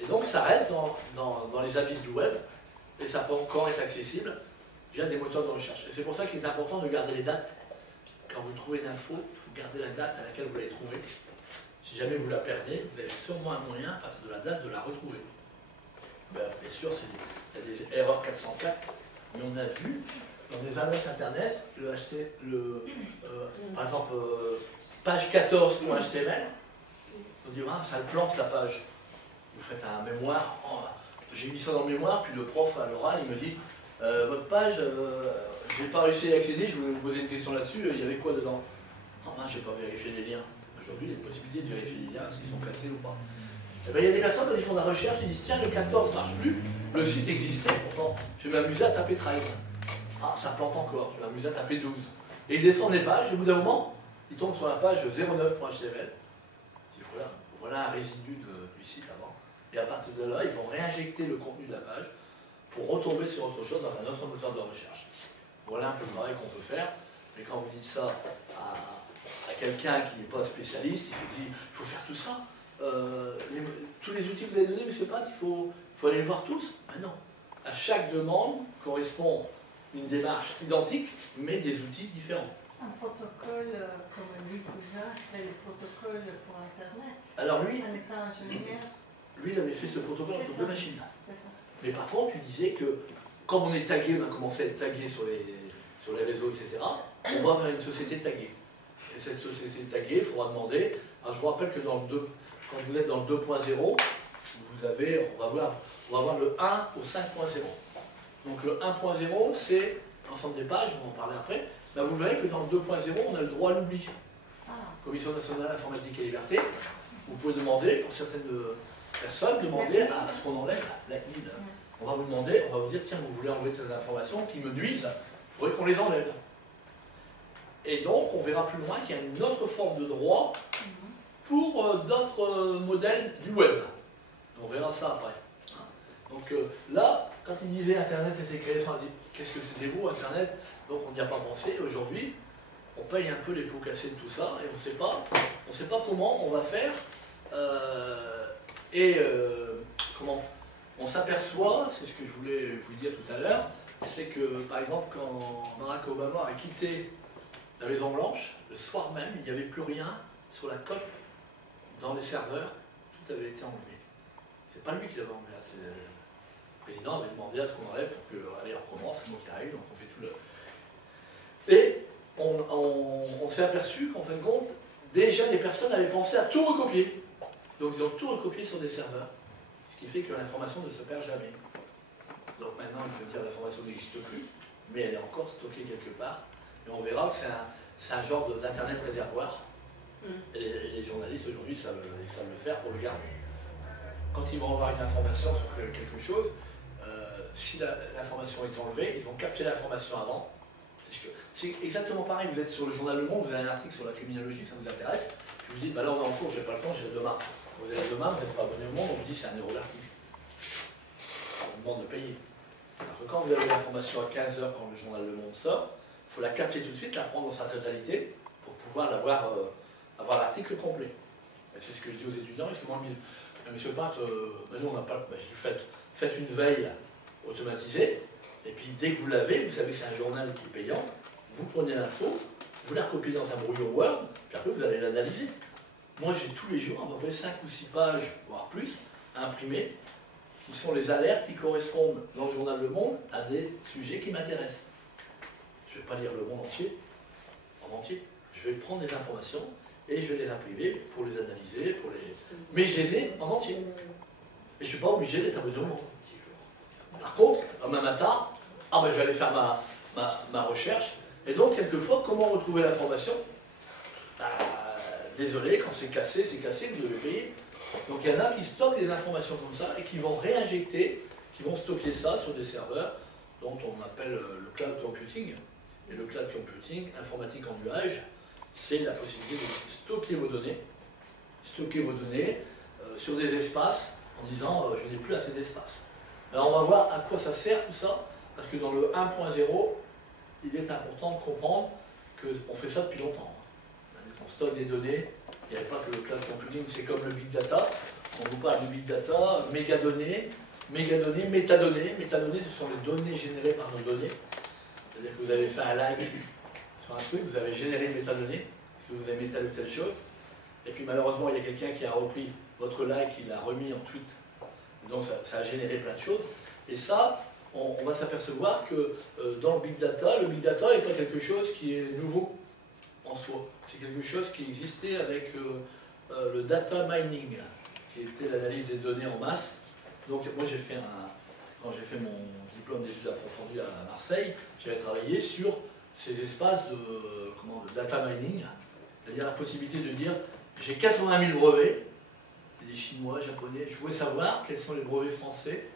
Et donc ça reste dans les abysses du web, et ça peut encore être accessible via des moteurs de recherche. Et c'est pour ça qu'il est important de garder les dates. Quand vous trouvez une info, il faut garder la date à laquelle vous l'avez trouvée. Si jamais vous la perdez, vous avez sûrement un moyen, à partir de la date, de la retrouver. Ben, bien sûr, il y a des erreurs 404, mais on a vu dans des adresses internet, par exemple, page 14.html, on dit, ah, ça le plante la page. Vous faites un mémoire, j'ai mis ça dans le mémoire, puis le prof à l'oral, il me dit, votre page, je n'ai pas réussi à y accéder, je voulais vous poser une question là-dessus, il y avait quoi dedans? Ah, moi, je n'ai pas vérifié les liens. Aujourd'hui, il y a une possibilité de vérifier les liens, s'ils sont classés ou pas. Et bien, il y a des personnes, quand ils font de la recherche, ils disent, tiens, le 14 ne marche plus, le site existait, pourtant, je vais m'amuser à taper 13. Ah, ça plante encore, je vais m'amuser à taper 12. Et ils descendent les pages, et au bout d'un moment, ils tombent sur la page 09.html. Voilà un résidu du site avant. Et à partir de là, ils vont réinjecter le contenu de la page pour retomber sur autre chose dans un autre moteur de recherche. Voilà un peu le travail qu'on peut faire. Mais quand vous dites ça à quelqu'un qui n'est pas spécialiste, il vous dit, il faut faire tout ça. Tous les outils que vous avez donnés, M. Pat, il faut aller les voir tous. Mais non. À chaque demande correspond une démarche identique, mais des outils différents. Un protocole comme lui cousin fait le protocole pour Internet. Alors lui, en étant ingénieur. Lui, il avait fait ce protocole entre deux machines. C'est ça. Mais par contre, il disait que, comme on est tagué, on a commencé à être tagué sur les réseaux, etc., on va vers une société taguée. Et cette société taguée, il faudra demander. Alors, je vous rappelle que quand vous êtes dans le 2.0, on va voir le 1 au 5.0. Donc le 1.0, c'est l'ensemble des pages, on va en parler après. Là, vous verrez que dans le 2.0, on a le droit à l'oubli. Commission nationale informatique et liberté, vous pouvez demander, pour certaines personnes, demander à ce qu'on enlève la CNIL. On va vous demander, on va vous dire, tiens, vous voulez enlever ces informations qui me nuisent, il faudrait qu'on les enlève. Et donc, on verra plus loin qu'il y a une autre forme de droit pour d'autres modèles du web. On verra ça après. Donc là, quand il disait Internet était créé, qu'est-ce que c'était vous, Internet? Donc on n'y a pas pensé. Aujourd'hui, on paye un peu les pots cassés de tout ça et on ne sait pas comment on va faire. Comment on s'aperçoit, c'est ce que je voulais vous dire tout à l'heure, c'est que par exemple quand Barack Obama a quitté la Maison Blanche, le soir même, il n'y avait plus rien sur la cote dans les serveurs, tout avait été enlevé. C'est pas lui qui l'avait enlevé, c'est le président avait demandé à ce qu'on enlève pour que, allez, on recommence, c'est moi qui arrive, donc on fait tout le... Et on s'est aperçu qu'en fin de compte, déjà des personnes avaient pensé à tout recopier. Donc ils ont tout recopié sur des serveurs, ce qui fait que l'information ne se perd jamais. Donc maintenant, je veux dire, l'information n'existe plus, mais elle est encore stockée quelque part. Et on verra que c'est un genre d'internet réservoir. Et les journalistes aujourd'hui savent le faire pour le garder. Quand ils vont avoir une information sur quelque chose, si l'information est enlevée, ils vont capter l'information avant. C'est exactement pareil, vous êtes sur le journal Le Monde, vous avez un article sur la criminologie, ça vous intéresse, puis vous dites, bah là on est en cours, j'ai pas le temps, j'ai demain. Vous avez demain, vous n'êtes pas abonné au Monde, on vous dit c'est 1 € l'article. On vous demande de payer. Alors que quand vous avez l'information à 15 h quand le journal Le Monde sort, il faut la capter tout de suite, la prendre dans sa totalité, pour pouvoir avoir l'article complet. C'est ce que je dis aux étudiants, ils me disent, monsieur Pat, nous on n'a pas... Faites une veille automatisée, et puis dès que vous l'avez, vous savez que c'est un journal qui est payant, vous prenez l'info, vous la recopiez dans un brouillon Word, puis après vous allez l'analyser. Moi j'ai tous les jours à peu près 5 ou 6 pages, voire plus, à imprimer, qui sont les alertes qui correspondent dans le journal Le Monde à des sujets qui m'intéressent. Je ne vais pas lire Le Monde en entier. Je vais prendre des informations et je vais les imprimer pour les analyser, mais je les ai en entier. Et je ne suis pas obligé d'être abonné au Monde. Par contre, demain matin, je vais aller faire ma recherche. Et donc, quelquefois, comment retrouver l'information? Désolé, quand c'est cassé, vous devez payer. Donc, il y en a qui stockent des informations comme ça et qui vont réinjecter, qui vont stocker ça sur des serveurs dont on appelle le cloud computing. Et le cloud computing, informatique en nuage, c'est la possibilité de stocker vos données sur des espaces en disant je n'ai plus assez d'espace. Alors on va voir à quoi ça sert tout ça, parce que dans le 1.0, il est important de comprendre qu'on fait ça depuis longtemps. On stocke des données, il n'y a pas que le cloud computing, c'est comme le big data. on vous parle de big data, mégadonnées, métadonnées. Métadonnées, ce sont les données générées par nos données. C'est-à-dire que vous avez fait un like sur un truc, vous avez généré une métadonnée, parce que vous aimez telle ou telle chose. Et puis malheureusement, il y a quelqu'un qui a repris votre like, il l'a remis en tweet. Donc ça a généré plein de choses. Et ça, on va s'apercevoir que dans le big data n'est pas quelque chose qui est nouveau en soi. C'est quelque chose qui existait avec le data mining, qui était l'analyse des données en masse. Donc moi quand j'ai fait mon diplôme d'études approfondies à Marseille, j'avais travaillé sur ces espaces de data mining, c'est-à-dire la possibilité de dire j'ai 80 000 brevets, des Chinois, Japonais, je voulais savoir quels sont les brevets français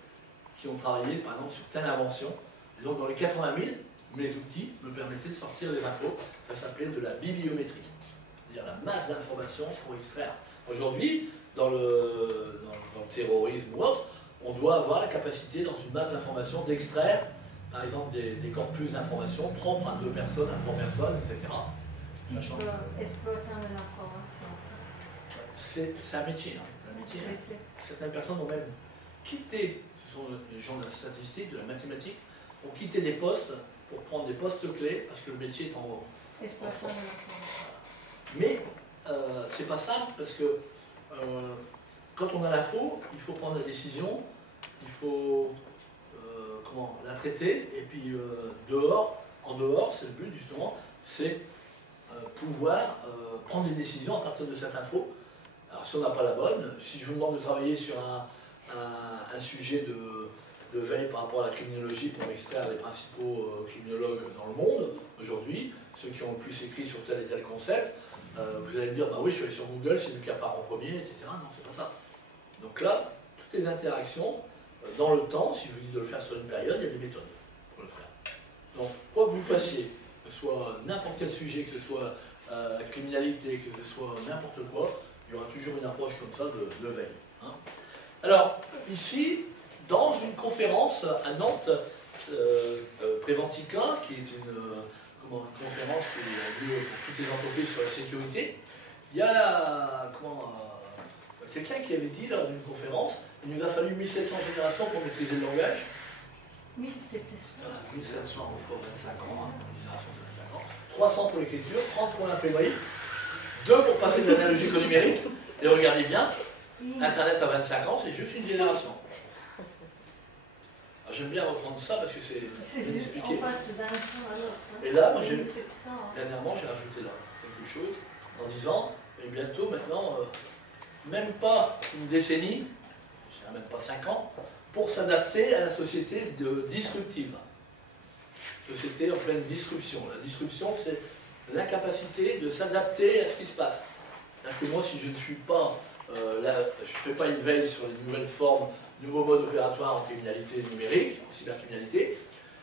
qui ont travaillé par exemple sur telle invention. Et donc dans les 80 000, mes outils me permettaient de sortir des infos, ça s'appelait de la bibliométrie, c'est-à-dire la masse d'informations pour extraire. Aujourd'hui, dans le terrorisme ou autre, on doit avoir la capacité dans une masse d'informations d'extraire par exemple des corpus d'informations propres à 2 personnes, à 3 personnes, etc. Exploitant de l'information. C'est un métier, hein. C'est un métier, hein. Certaines personnes ont même quitté, ce sont les gens de la statistique, de la mathématique, ont quitté des postes pour prendre des postes clés parce que le métier est en Exploitant de l'information. Mais c'est pas simple parce que quand on a l'info, il faut prendre la décision, il faut la traiter, et puis en dehors, c'est le but justement, c'est pouvoir prendre des décisions à partir de cette info. Alors si on n'a pas la bonne, si je vous demande de travailler sur un sujet de veille par rapport à la criminologie pour extraire les principaux criminologues dans le monde, aujourd'hui, ceux qui ont le plus écrit sur tel et tel concept, vous allez me dire, bah oui, je suis allé sur Google, c'est lui qui apparaît en premier, etc. Non, c'est pas ça. Donc là, toutes les interactions, dans le temps, si je vous dis de le faire sur une période, il y a des méthodes pour le faire. Donc, quoi que vous fassiez, que ce soit n'importe quel sujet, que ce soit la criminalité, que ce soit n'importe quoi, il y aura toujours une approche comme ça de veille. Hein. Alors, ici, dans une conférence à Nantes, Préventica, qui est une conférence qui a lieu pour toutes les entreprises sur la sécurité, il y a quelqu'un qui avait dit lors d'une conférence, il nous a fallu 1700 générations pour maîtriser le langage. 1700. 1700 fois 25 ans, une génération de 25 ans. 300 pour l'écriture, 30 pour l'imprimerie, 2 pour passer de l'analogique au numérique. Et regardez bien, Internet à 25 ans, c'est juste une génération. J'aime bien reprendre ça parce que c'est expliqué. On passe d'un temps à l'autre. Hein. Et là, moi, dernièrement, j'ai rajouté là quelque chose en disant, mais bientôt, maintenant, même pas une décennie, je dirais même pas 5 ans, pour s'adapter à la société disruptive. Société en pleine disruption. La disruption, c'est l'incapacité de s'adapter à ce qui se passe. C'est-à-dire que moi, si je ne suis pas je ne fais pas une veille sur les nouvelles formes, nouveaux modes opératoires en criminalité numérique, en cybercriminalité,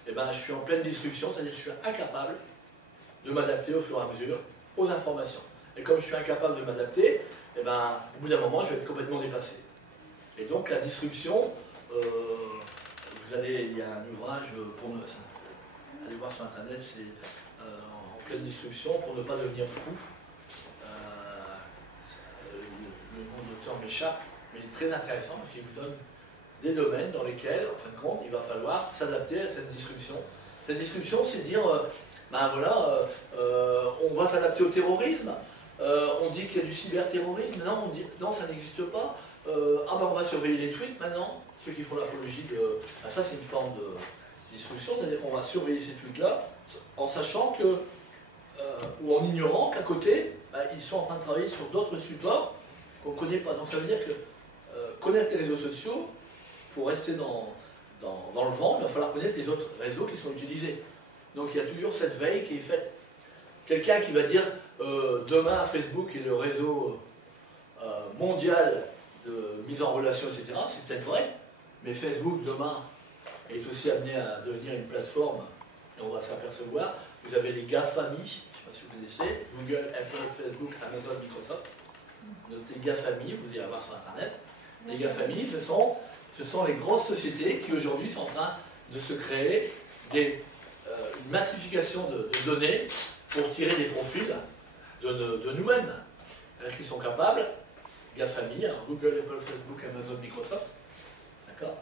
et ben, je suis en pleine disruption, c'est-à-dire que je suis incapable de m'adapter au fur et à mesure aux informations. Et comme je suis incapable de m'adapter, et ben, au bout d'un moment, je vais être complètement dépassé. Et donc la disruption, il y a un ouvrage allez voir sur Internet, c'est en pleine disruption pour ne pas devenir fou. Le nom de l'auteur m'échappe, mais il est très intéressant parce qu'il vous donne des domaines dans lesquels, en fin de compte, il va falloir s'adapter à cette disruption. Cette disruption, c'est dire, on va s'adapter au terrorisme, on dit qu'il y a du cyberterrorisme, non, on dit non, ça n'existe pas, on va surveiller les tweets maintenant, ceux qui font l'apologie de... ça, c'est une forme de disruption, c'est-à-dire qu'on va surveiller ces tweets-là en sachant que, ou en ignorant qu'à côté, ils sont en train de travailler sur d'autres supports qu'on ne connaît pas. Donc ça veut dire que connaître les réseaux sociaux, pour rester dans le vent, il va falloir connaître les autres réseaux qui sont utilisés. Donc il y a toujours cette veille qui est faite. Quelqu'un qui va dire demain Facebook est le réseau mondial de mise en relation, etc., c'est peut-être vrai, mais Facebook demain est aussi amené à devenir une plateforme, et on va s'apercevoir, vous avez les GAFAMI, je ne sais pas si vous connaissez, Google, Apple, Facebook, Amazon, Microsoft, notez GAFAMI, vous irez voir sur Internet. Les GAFAMI, ce sont les grosses sociétés qui aujourd'hui sont en train de se créer une massification de données pour tirer des profils de nous-mêmes. Est-ce qu'ils sont capables GAFAMI, alors Google, Apple, Facebook, Amazon, Microsoft, d'accord?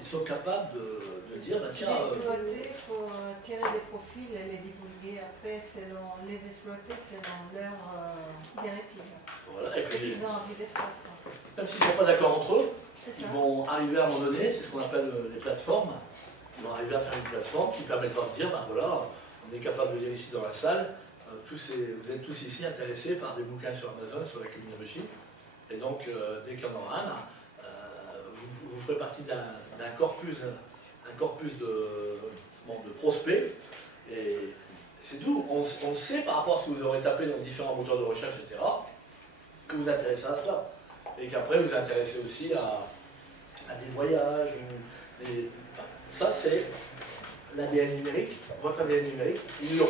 Ils sont capables de dire, bah, tiens... D'exploiter pour tirer des profils et les divulguer après, les exploiter selon leur directive. Voilà, et puis, ils ont envie de faire. même s'ils ne sont pas d'accord entre eux, C'est ils ça. vont arriver à un moment donné, c'est ce qu'on appelle les plateformes, ils vont arriver à faire une plateforme qui permettra de dire, ben voilà, on est capable de dire ici dans la salle, vous êtes tous ici intéressés par des bouquins sur Amazon, sur la criminologie, et donc dès qu'il y en aura un, vous ferez partie d'un corpus de prospects, et c'est tout. On sait par rapport à ce que vous aurez tapé dans différents moteurs de recherche, etc., que vous intéressez à cela. Et qu'après vous intéressez aussi à des voyages. Enfin, ça, c'est l'ADN numérique, votre ADN numérique, ils l'ont.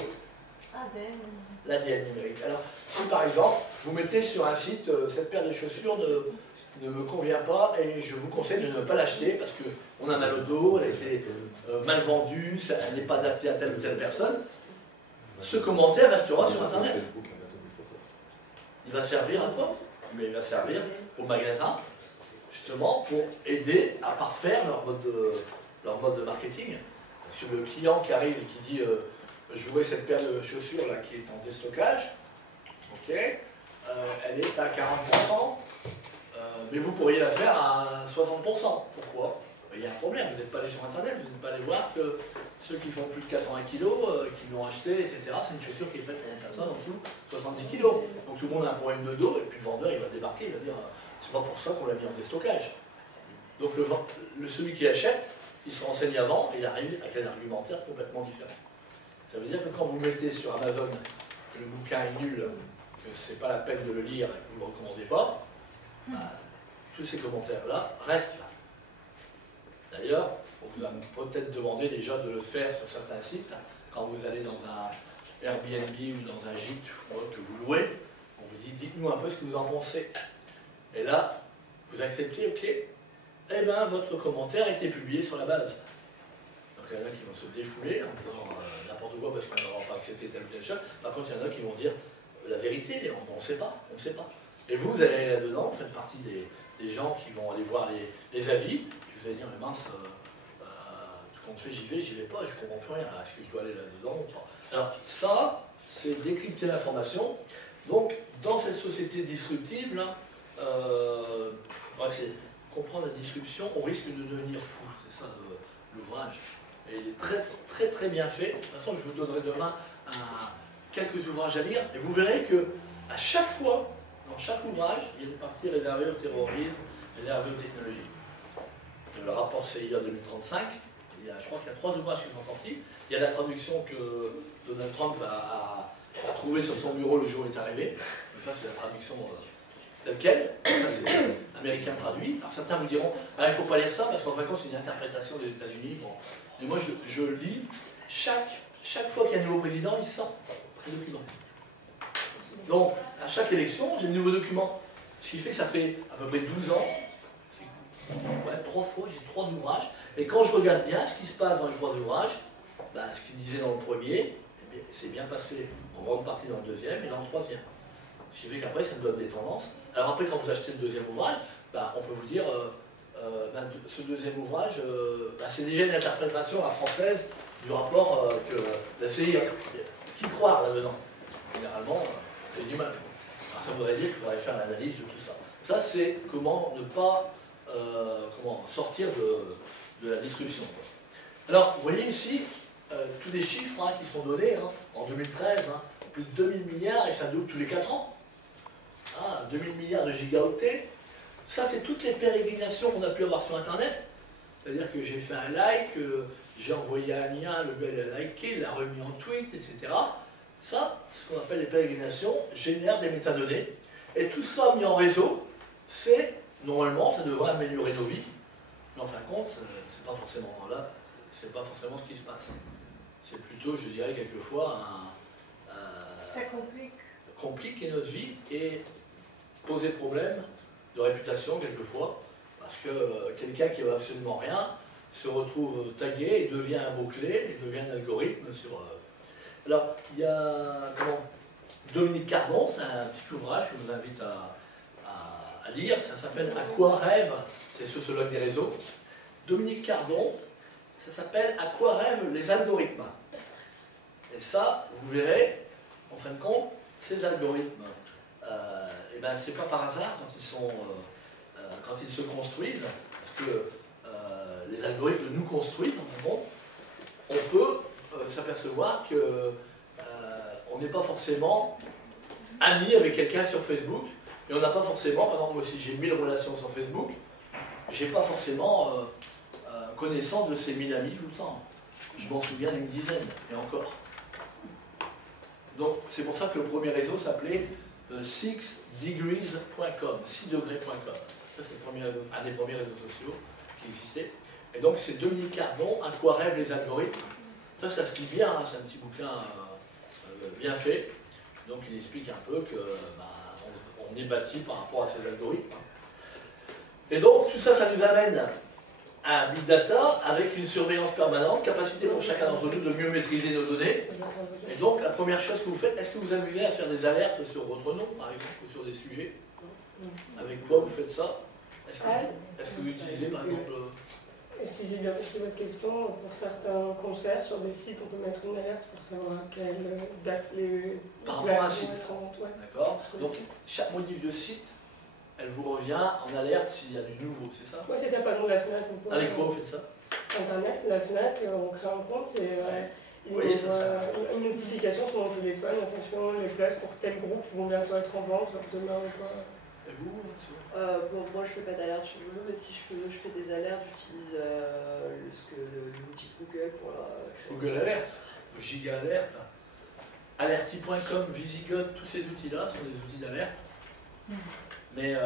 ADN. L'ADN numérique. Alors, si par exemple, vous mettez sur un site, cette paire de chaussures ne me convient pas et je vous conseille de ne pas l'acheter parce qu'on a mal au dos, elle a été mal vendue, elle n'est pas adaptée à telle ou telle personne, ce commentaire restera sur Internet. Il va servir à quoi? Mais il va servir au magasin, justement, pour aider à parfaire leur mode de marketing. Parce que le client qui arrive et qui dit je voudrais cette paire de chaussures là qui est en déstockage, ok, elle est à 40%, mais vous pourriez la faire à 60%. Pourquoi? Il y a un problème, vous n'êtes pas allé sur Internet, vous n'êtes pas allé voir que ceux qui font plus de 80 kg, qui l'ont acheté, etc., c'est une chaussure qui est faite pour une personne en dessous de 70 kg. Donc tout le monde a un problème de dos, et puis le vendeur il va débarquer, il va dire c'est pas pour ça qu'on l'a mis en déstockage. Donc celui qui achète, il se renseigne avant et il arrive avec un argumentaire complètement différent. Ça veut dire que quand vous mettez sur Amazon que le bouquin est nul, que c'est pas la peine de le lire et que vous ne le recommandez pas, tous ces commentaires-là restent là. D'ailleurs, on vous a peut-être demandé déjà de le faire sur certains sites, quand vous allez dans un Airbnb ou dans un gîte que vous louez, on vous dit dites-nous un peu ce que vous en pensez. Et là, vous acceptez, ok, eh bien votre commentaire a été publié sur la base. Donc il y en a qui vont se défouler en disant n'importe quoi parce qu'on n'aura pas accepté tel ou tel chose. Par contre, il y en a qui vont dire la vérité, on ne sait pas, on ne sait pas. Et vous allez là-dedans, vous faites partie des gens qui vont aller voir les avis. Vous allez dire, mais mince, tout compte fait, j'y vais pas, je comprends plus rien. Est-ce que je dois aller là-dedans ou pas? Alors, ça, c'est décrypter l'information. Donc, dans cette société disruptive, là, c'est comprendre la disruption, on risque de devenir fou. C'est ça l'ouvrage. Et il est très, très, très bien fait. De toute façon, je vous donnerai demain quelques ouvrages à lire. Et vous verrez que à chaque fois, dans chaque ouvrage, il y a une partie réservée au terrorisme, réservée aux technologies. Le rapport CIA 2035, je crois qu'il y a 3 ouvrages qui sont sortis. Il y a la traduction que Donald Trump a trouvée sur son bureau le jour où il est arrivé. Ça, c'est la traduction telle quelle. Ça, c'est américain traduit. Alors certains vous diront, il ne faut pas lire ça parce qu'en fin de compte, c'est une interprétation des États-Unis. Bon. Mais moi, je lis chaque fois qu'il y a un nouveau président, il sort un document. Donc, à chaque élection, j'ai de nouveaux documents. Ce qui fait que ça fait à peu près 12 ans. Ouais, 3 fois, j'ai 3 ouvrages. Et quand je regarde bien ce qui se passe dans les 3 ouvrages, ce qu'il disait dans le premier, c'est bien passé en grande partie dans le deuxième et dans le troisième. Ce qui fait qu'après, ça me donne des tendances. Alors après, quand vous achetez le deuxième ouvrage, on peut vous dire, ce deuxième ouvrage, c'est déjà une interprétation à la française du rapport que la CIA. Qui croire là-dedans? Généralement, c'est du mal. Alors, ça voudrait dire qu'il faudrait faire l'analyse de tout ça. Ça, c'est comment ne pas sortir de la disruption. Alors, vous voyez ici tous les chiffres qui sont donnés en 2013, plus de 2000 milliards et ça double tous les 4 ans. 2000 milliards de gigaoctets. Ça, c'est toutes les pérégrinations qu'on a pu avoir sur Internet. C'est-à-dire que j'ai fait un like, j'ai envoyé un lien, le gars il a liké, il l'a remis en tweet, etc. Ça, ce qu'on appelle les pérégrinations, génère des métadonnées. Et tout ça mis en réseau, c'est, normalement, ça devrait améliorer nos vies. Mais en fin de compte, c'est pas forcément là, c'est pas forcément ce qui se passe. C'est plutôt, je dirais, quelquefois, ça compliquer notre vie et poser problème de réputation, quelquefois, parce que quelqu'un qui n'a absolument rien se retrouve tagué et devient un mot-clé, et devient un algorithme sur... Alors, il y a Dominique Cardon, c'est un petit ouvrage que je vous invite à à lire, ça s'appelle « À quoi rêvent ?» c'est sociologue des réseaux. Dominique Cardon, ça s'appelle « À quoi rêvent les algorithmes ?» Et ça, vous verrez, en fin de compte, ces algorithmes, et ben c'est pas par hasard quand ils se construisent, parce que les algorithmes nous construisent, en fin de compte, on peut s'apercevoir que on n'est pas forcément ami avec quelqu'un sur Facebook, et on n'a pas forcément, par exemple, moi si j'ai 1000 relations sur Facebook, j'ai pas forcément connaissance de ces 1000 amis tout le temps. Je m'en souviens d'une dizaine, et encore. Donc c'est pour ça que le premier réseau s'appelait 6degrees.com, 6degrés.com. Ça c'est un des premiers réseaux sociaux qui existait. Et donc c'est Dominique Cardon, À quoi rêvent les algorithmes. Ça se lit bien, hein, c'est un petit bouquin bien fait. Donc il explique un peu que on est bâti par rapport à ces algorithmes. Et donc tout ça, ça nous amène à un big data avec une surveillance permanente, capacité pour chacun d'entre nous de mieux maîtriser nos données. Et donc la première chose que vous faites, est-ce que vous amusez à faire des alertes sur votre nom, par exemple, ou sur des sujets? Avec quoi vous faites ça? Est-ce que vous utilisez, par exemple... Si j'ai bien compris votre question, pour certains concerts sur des sites, on peut mettre une alerte pour savoir à quelle date les par rapport à un places site. vont être en vente. Ouais. D'accord. Donc chaque modif de site, elle vous revient en alerte s'il y a du nouveau, c'est ça? Oui, c'est ça, par exemple la FNAC. Avec quoi vous faites ça? Internet, la FNAC, on crée un compte et il Oui, envoie une notification sur mon téléphone, attention, les places pour tel groupe vont bientôt être en vente, genre demain ou quoi. Et vous? Bon, moi je fais pas d'alerte sur Google, mais si je fais des alertes, j'utilise l'outil de Google pour Google Alert, Giga Alert, Alerti.com, Visigoth, tous ces outils-là sont des outils d'alerte. Mais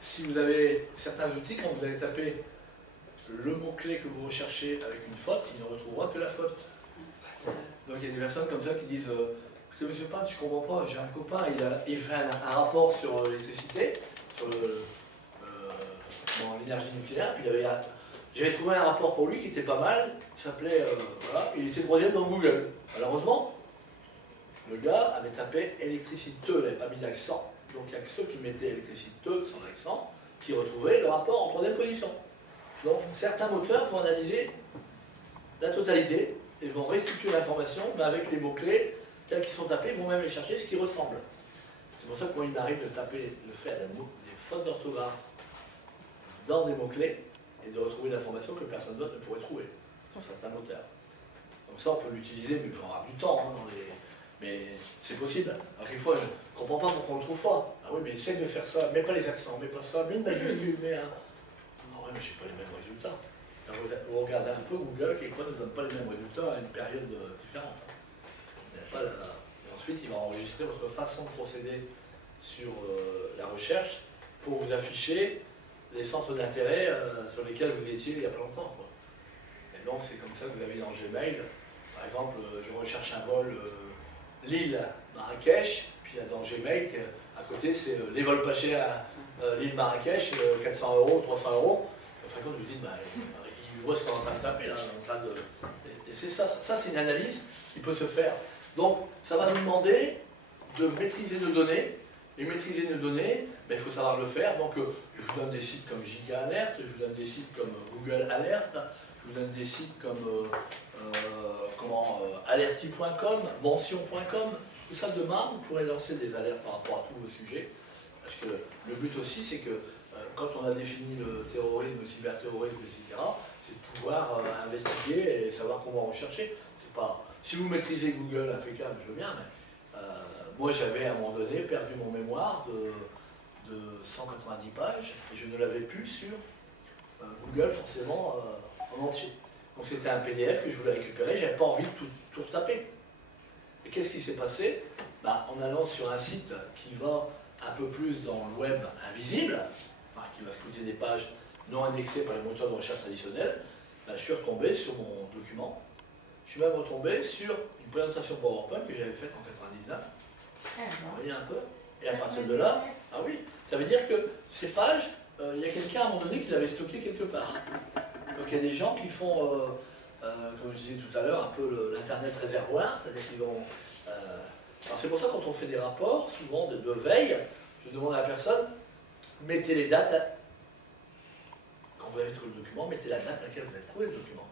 si vous avez certains outils, quand vous allez taper le mot-clé que vous recherchez avec une faute, il ne retrouvera que la faute. Donc il y a des personnes comme ça qui disent écoutez, monsieur Pat, je comprends pas, j'ai un copain, il fait un rapport sur l'électricité, sur l'énergie nucléaire, puis j'avais trouvé un rapport pour lui qui était pas mal, qui s'appelait, voilà, il était troisième dans Google. Malheureusement, le gars avait tapé électricité, il n'avait pas mis d'accent. Donc il n'y a que ceux qui mettaient électricité sans accent qui retrouvaient le rapport en troisième position. Donc certains moteurs vont analyser la totalité et vont restituer l'information, mais avec les mots-clés tels qu'ils sont tapés, ils vont même les chercher ce qui ressemble. C'est pour ça que moi il m'arrive de taper, de faire des fautes d'orthographe dans des mots-clés et de retrouver l'information que personne d'autre ne pourrait trouver sur certains moteurs. Donc ça on peut l'utiliser, mais il faudra du temps. Hein, mais c'est possible. Alors quelquefois je ne comprends pas pourquoi on ne le trouve pas. Ah oui, mais essaye de faire ça, mets pas les accents, mets pas ça, mets une majuscule, mets un... Non, ouais, mais je n'ai pas les mêmes résultats. Alors, vous regardez un peu, Google, quelquefois ne donne pas les mêmes résultats à une période différente. Et ensuite, il va enregistrer votre façon de procéder sur la recherche pour vous afficher les centres d'intérêt sur lesquels vous étiez il y a pas longtemps. Quoi. Et donc, c'est comme ça que vous avez dans Gmail, par exemple, je recherche un vol Lille-Marrakech, puis dans Gmail, à côté, c'est les vols pas chers Lille-Marrakech, 400 €, 300 €. Enfin, quand vous dites, il voit ce qu'on est en train de taper, là, et c'est ça, c'est une analyse qui peut se faire. Donc, ça va nous demander de maîtriser nos données, et maîtriser nos données, il faut savoir le faire. Donc, je vous donne des sites comme Giga Alert, je vous donne des sites comme Google Alert, je vous donne des sites comme alerti.com, mention.com. Tout ça, demain, vous pourrez lancer des alertes par rapport à tous vos sujets. Parce que le but aussi, c'est que quand on a défini le terrorisme, le cyberterrorisme, etc., c'est de pouvoir investiguer et savoir comment rechercher. C'est pas... Si vous maîtrisez Google impeccable, je veux bien, mais moi j'avais à un moment donné perdu mon mémoire de 190 pages et je ne l'avais plus sur Google forcément en entier. Donc c'était un PDF que je voulais récupérer, j'avais pas envie de tout retaper. Et qu'est-ce qui s'est passé? En allant sur un site qui va un peu plus dans le web invisible, qui va scruter des pages non indexées par les moteurs de recherche traditionnels, je suis retombé sur mon document. Je suis même retombé sur une présentation PowerPoint que j'avais faite en 99. Vous voyez un peu? Et à partir de là, ah oui, ça veut dire que ces pages, il y a quelqu'un à un moment donné qui l'avait stocké quelque part. Donc il y a des gens qui font, comme je disais tout à l'heure, un peu l'internet réservoir, c'est-à-dire qu'ils vont... alors c'est pour ça quand on fait des rapports, souvent de veille, je demande à la personne, mettez les dates, quand vous avez trouvé le document, mettez la date à laquelle vous avez trouvé le document.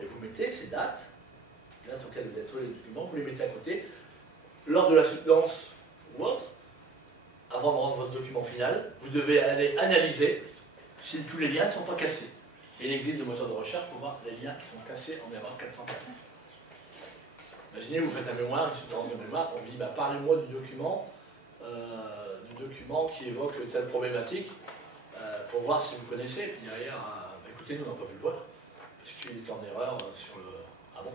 Et vous mettez ces dates auxquelles vous avez trouvé le document, vous les mettez à côté. Lors de la soutenance ou autre, avant de rendre votre document final, vous devez aller analyser si tous les liens ne sont pas cassés. Et il existe des moteurs de recherche pour voir les liens qui sont cassés en erreur 404. Imaginez, vous faites un mémoire, une soutenance de mémoire, on vous dit, parlez-moi du document qui évoque telle problématique, pour voir si vous connaissez. Et puis derrière, écoutez, nous on n'a pas pu le voir, parce qu'il est en erreur sur le... Ah bon?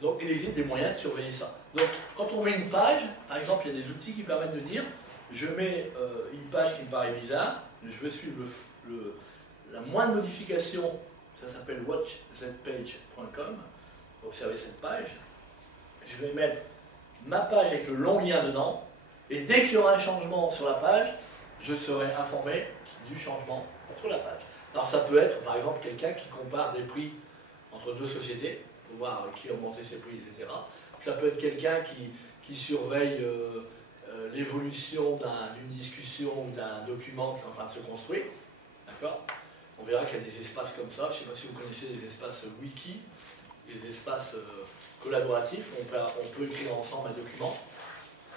Donc il existe des moyens de surveiller ça. Donc quand on met une page, par exemple, il y a des outils qui permettent de dire, je mets une page qui me paraît bizarre, je veux suivre la moindre modification, ça s'appelle watchzpage.com, observez cette page, je vais mettre ma page avec le long lien dedans, et dès qu'il y aura un changement sur la page, je serai informé du changement sur la page. Alors ça peut être par exemple quelqu'un qui compare des prix entre deux sociétés, pour voir qui a augmenté ses prix, etc. Ça peut être quelqu'un qui surveille l'évolution d'une discussion ou d'un document qui est en train de se construire. D'accord? On verra qu'il y a des espaces comme ça. Je ne sais pas si vous connaissez des espaces wiki, des espaces collaboratifs où on peut écrire ensemble un document.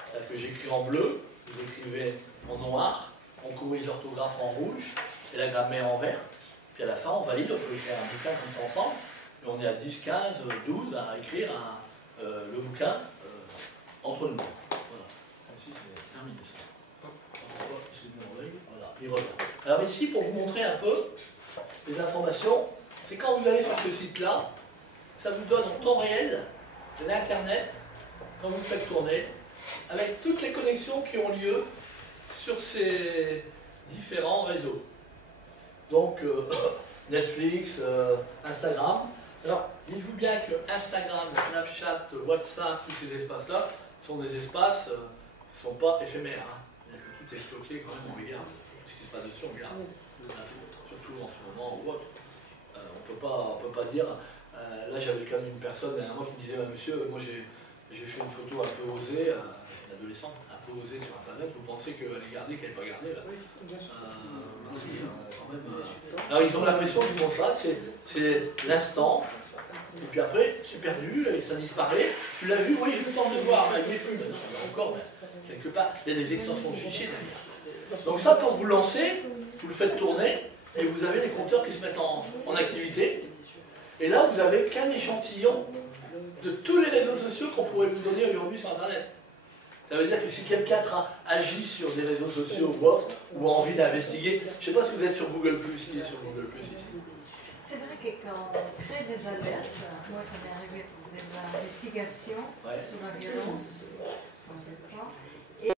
C'est-à-dire que j'écris en bleu, vous écrivez en noir, on corrige l'orthographe en rouge et la grammaire en vert. Puis à la fin, on valide, on peut écrire un bouquin comme ça ensemble. Et on est à 10, 15, 12 à écrire le bouquin entre nous. Voilà. Ici, c'est terminé ça. Voilà, il revient. Alors ici, pour vous montrer un peu les informations, c'est quand vous allez sur ce site-là, ça vous donne en temps réel l'Internet, quand vous le faites tourner, avec toutes les connexions qui ont lieu sur ces différents réseaux. Donc, Netflix, Instagram. Alors, dites-vous bien que Instagram, Snapchat, WhatsApp, tous ces espaces-là sont des espaces qui ne sont pas éphémères. Hein. Que tout est stocké quand même, on regarde. Ce qui se passe dessus, on regarde. Surtout en ce moment ou autre. On peut pas dire. Là, j'avais quand même une personne derrière moi qui me disait, monsieur, moi j'ai fait une photo un peu osée, une adolescente un peu osée sur Internet, vous pensez qu'elle est gardée, qu'elle n'est pas gardée là? Quand même, alors ils ont l'impression qu'ils font ça, c'est l'instant, et puis après c'est perdu, et ça disparaît. Tu l'as vu? Oui, j'ai eu le temps de voir, mais il n'est plus maintenant. Encore, mais quelque part, il y a des extensions de fichiers derrière. Donc ça, quand vous lancez, vous le faites tourner, et vous avez les compteurs qui se mettent en activité. Et là, vous n'avez qu'un échantillon de tous les réseaux sociaux qu'on pourrait vous donner aujourd'hui sur Internet. Ça veut dire que si quelqu'un agit sur des réseaux sociaux ou autres, ou a envie d'investiguer, je ne sais pas si vous êtes sur Google+, il est sur Google+, ici. C'est vrai que quand on crée des alertes, moi ça m'est arrivé pour des investigations sur la violence.